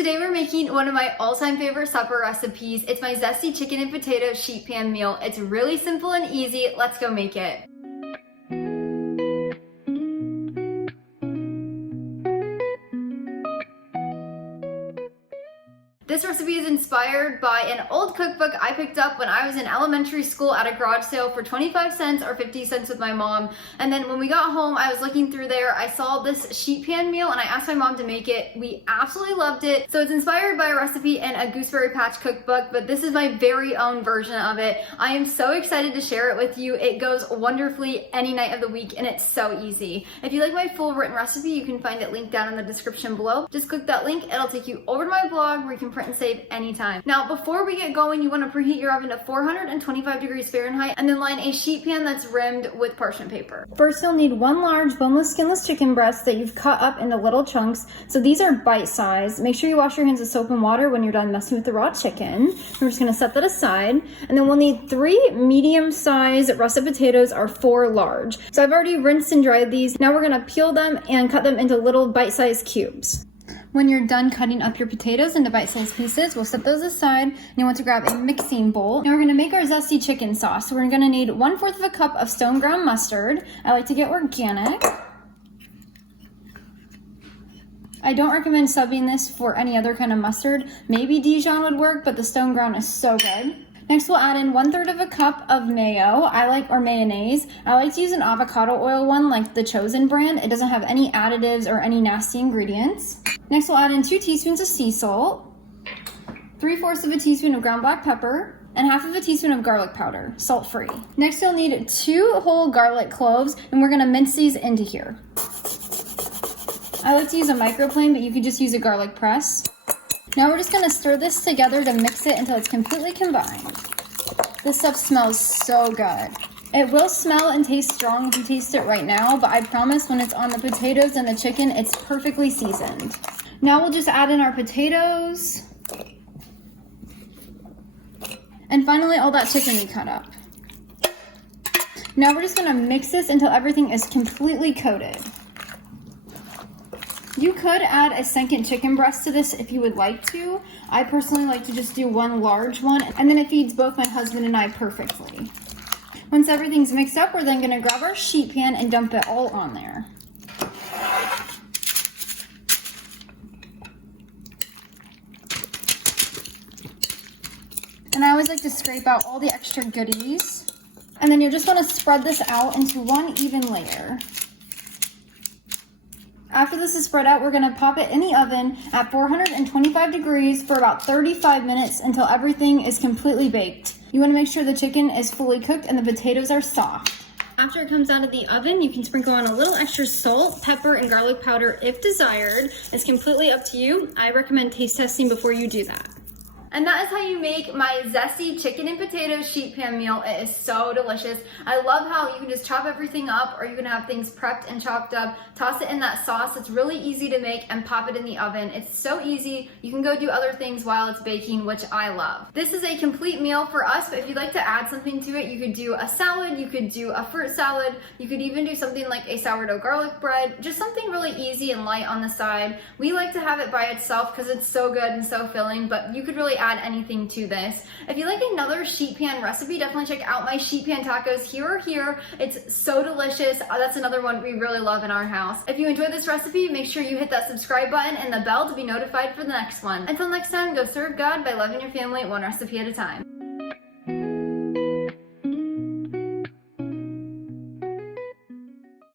Today we're making one of my all-time favorite supper recipes. It's my zesty chicken and potato sheet pan meal. It's really simple and easy. Let's go make it. This recipe is inspired by an old cookbook I picked up when I was in elementary school at a garage sale for 25 cents or 50 cents with my mom. And then when we got home, I was looking through there, I saw this sheet pan meal and I asked my mom to make it. We absolutely loved it. So it's inspired by a recipe in a Gooseberry Patch cookbook, but this is my very own version of it. I am so excited to share it with you. It goes wonderfully any night of the week and it's so easy. If you like my full written recipe, you can find it linked down in the description below. Just click that link, it'll take you over to my blog where you can print and save anytime. Now, before we get going, you want to preheat your oven to 425 degrees Fahrenheit and then line a sheet pan that's rimmed with parchment paper. First, you'll need one large boneless, skinless chicken breast that you've cut up into little chunks. So these are bite size. Make sure you wash your hands with soap and water when you're done messing with the raw chicken. We're just going to set that aside. And then we'll need 3 medium size russet potatoes or 4 large. So I've already rinsed and dried these. Now we're going to peel them and cut them into little bite-sized cubes. When you're done cutting up your potatoes into bite-sized pieces, we'll set those aside and you want to grab a mixing bowl. Now we're gonna make our zesty chicken sauce. So we're gonna need 1/4 cup of stone ground mustard. I like to get organic. I don't recommend subbing this for any other kind of mustard. Maybe Dijon would work, but the stone ground is so good. Next, we'll add in 1/3 cup of mayo, or mayonnaise. I like to use an avocado oil one like the Chosen brand. It doesn't have any additives or any nasty ingredients. Next, we'll add in 2 teaspoons of sea salt, 3/4 of a teaspoon of ground black pepper, and 1/2 teaspoon of garlic powder, salt-free. Next, you'll need 2 whole garlic cloves, and we're gonna mince these into here. I like to use a microplane, but you could just use a garlic press. Now we're just gonna stir this together to mix it until it's completely combined. This stuff smells so good. It will smell and taste strong if you taste it right now, but I promise when it's on the potatoes and the chicken, it's perfectly seasoned. Now we'll just add in our potatoes. And finally, all that chicken we cut up. Now we're just gonna mix this until everything is completely coated. You could add a second chicken breast to this if you would like to. I personally like to just do 1 large one, and then it feeds both my husband and I perfectly. Once everything's mixed up, we're then gonna grab our sheet pan and dump it all on there. And I always like to scrape out all the extra goodies. And then you just wanna spread this out into one even layer. After this is spread out, we're gonna pop it in the oven at 425 degrees for about 35 minutes until everything is completely baked. You wanna make sure the chicken is fully cooked and the potatoes are soft. After it comes out of the oven, you can sprinkle on a little extra salt, pepper, and garlic powder if desired. It's completely up to you. I recommend taste testing before you do that. And that is how you make my zesty chicken and potato sheet pan meal. It is so delicious. I love how you can just chop everything up, or you can have things prepped and chopped up, toss it in that sauce. It's really easy to make and pop it in the oven. It's so easy. You can go do other things while it's baking, which I love. This is a complete meal for us, but if you'd like to add something to it, you could do a salad, you could do a fruit salad, you could even do something like a sourdough garlic bread, just something really easy and light on the side. We like to have it by itself because it's so good and so filling, but you could really add anything to this. If you like another sheet pan recipe, definitely check out my sheet pan tacos here or here. It's so delicious. That's another one we really love in our house. If you enjoyed this recipe, make sure you hit that subscribe button and the bell to be notified for the next one. Until next time, go serve God by loving your family one recipe at a time.